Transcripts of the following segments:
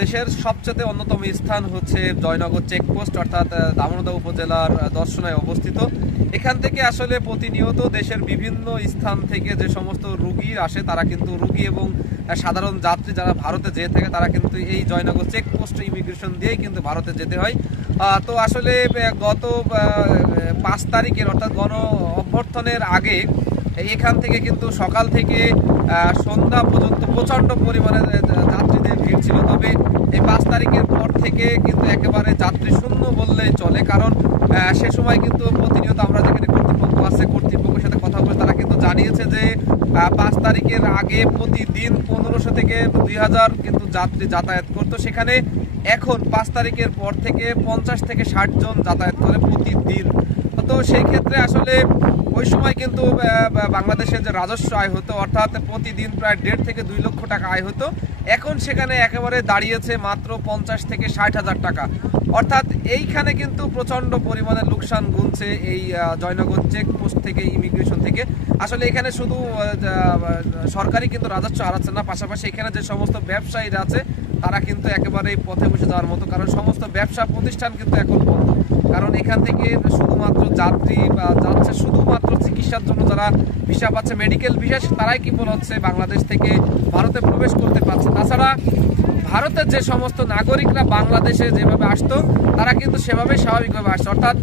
দেশের সবচেয়ে অন্যতম স্থান হচ্ছে জয়নগর চেকপোস্ট, অর্থাৎ দামোদর উপজেলার দর্শনায় অবস্থিত। এখান থেকে আসলে প্রতিনিয়ত দেশের বিভিন্ন স্থান থেকে যে সমস্ত রুগী আসে, তারা কিন্তু রুগী এবং সাধারণ যাত্রী যারা ভারতে যেয়ে থাকে, তারা কিন্তু এই জয়নগর চেকপোস্ট ইমিগ্রেশন দিয়েই কিন্তু ভারতে যেতে হয়। তো আসলে গত 5 তারিখের অর্থাৎ গণ অভ্যর্থনের আগে এখান থেকে কিন্তু সকাল থেকে সন্ধ্যা পর্যন্ত প্রচণ্ড পরিমাণে যাত্রীদের ভিড় ছিল। তবে এই 5 তারিখের পর থেকে কিন্তু একেবারে যাত্রী শূন্য বললেই চলে, কারণ সে সময় কিন্তু প্রতিনিয়ত আমরা যেখানে কর্তৃপক্ষ আছে, কর্তৃপক্ষের সাথে কথা বলে তারা কিন্তু জানিয়েছে যে 5 তারিখের আগে প্রতিদিন 1500 থেকে 2000 কিন্তু যাত্রী যাতায়াত করতো। সেখানে এখন 5 তারিখের পর থেকে 50 থেকে 60 জন যাতায়াত করে প্রতিদিন। তো সেই ক্ষেত্রে আসলে ওই সময় কিন্তু বাংলাদেশের যে রাজস্ব আয় হতো, অর্থাৎ প্রতিদিন প্রায় 1.5 থেকে 2 লক্ষ টাকা আয় হতো, এখন সেখানে একেবারে দাঁড়িয়েছে মাত্র 50 থেকে 60,000 টাকা। অর্থাৎ এইখানে কিন্তু প্রচণ্ড পরিমাণে লোকসান গুনছে এই জয়নগর চেকপোস্ট থেকে, ইমিগ্রেশন থেকে। আসলে এখানে শুধু সরকারি কিন্তু রাজস্ব হারাচ্ছে না, পাশাপাশি এখানে যে সমস্ত ব্যবসায়ীরা আছে তারা কিন্তু একেবারেই পথে বসে যাওয়ার মতো, কারণ সমস্ত ব্যবসা প্রতিষ্ঠান কিন্তু এখন বন্ধ। কারণ এখান থেকে শুধুমাত্র যাত্রী বা যাচ্ছে শুধুমাত্র চিকিৎসার জন্য যারা ভিসা পাচ্ছে, মেডিকেল ভিসা, তারাই কি বলা হচ্ছে বাংলাদেশ থেকে ভারতে প্রবেশ করতে পারছে। তাছাড়া ভারতের যে সমস্ত নাগরিকরা বাংলাদেশে যেভাবে আসতো, তারা কিন্তু সেভাবেই স্বাভাবিকভাবে আসছে। অর্থাৎ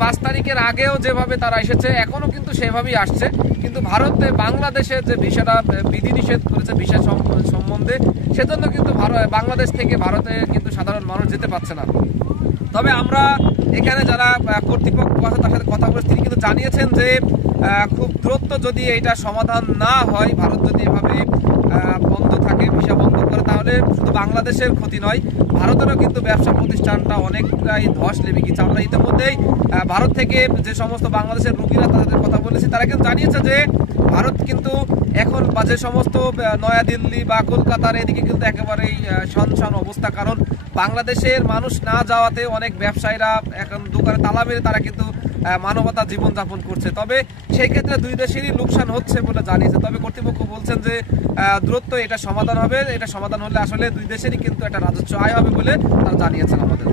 5 তারিখের আগেও যেভাবে তারা এসেছে, এখনও কিন্তু সেভাবেই আসছে। কিন্তু ভারতে বাংলাদেশের যে ভিসাটা বিধিনিষেধ করেছে ভিসা সম্বন্ধে, সেজন্য কিন্তু বাংলাদেশ থেকে ভারতে কিন্তু সাধারণ মানুষ যেতে পারছে না। তবে আমরা এখানে যারা কর্তৃপক্ষ আছে তার সাথে কথা বলে তিনি কিন্তু জানিয়েছেন যে খুব দ্রুত যদি এটা সমাধান না হয়, ভারত যদি এভাবে বন্ধ থাকে, ভিসা বন্ধ করে, তাহলে শুধু বাংলাদেশের ক্ষতি নয়, ভারতেরও কিন্তু ব্যবসা প্রতিষ্ঠানটা অনেকটাই ধস নেমে গেছে। আমরা ইতিমধ্যেই ভারত থেকে যে সমস্ত বাংলাদেশের রুগীরা তাদের কথা বলেছি, তারা কিন্তু জানিয়েছে যে ভারত কিন্তু এখন বা যে সমস্ত নয়াদিল্লি বা কলকাতার এদিকে কিন্তু একেবারেই শনশন অবস্থা, কারণ বাংলাদেশের মানুষ না যাওয়াতে অনেক ব্যবসায়ীরা এখন দোকানে তালা মেরে তারা কিন্তু মানবতা জীবনযাপন করছে। তবে সেই ক্ষেত্রে দুই দেশেরই লোকসান হচ্ছে বলে জানিয়েছে। তবে কর্তৃপক্ষ বলছেন যে দ্রুত এটা সমাধান হবে, এটা সমাধান হলে আসলে দুই দেশেরই কিন্তু একটা রাজস্ব আয় হবে বলে তারা জানিয়েছেন আমাদের।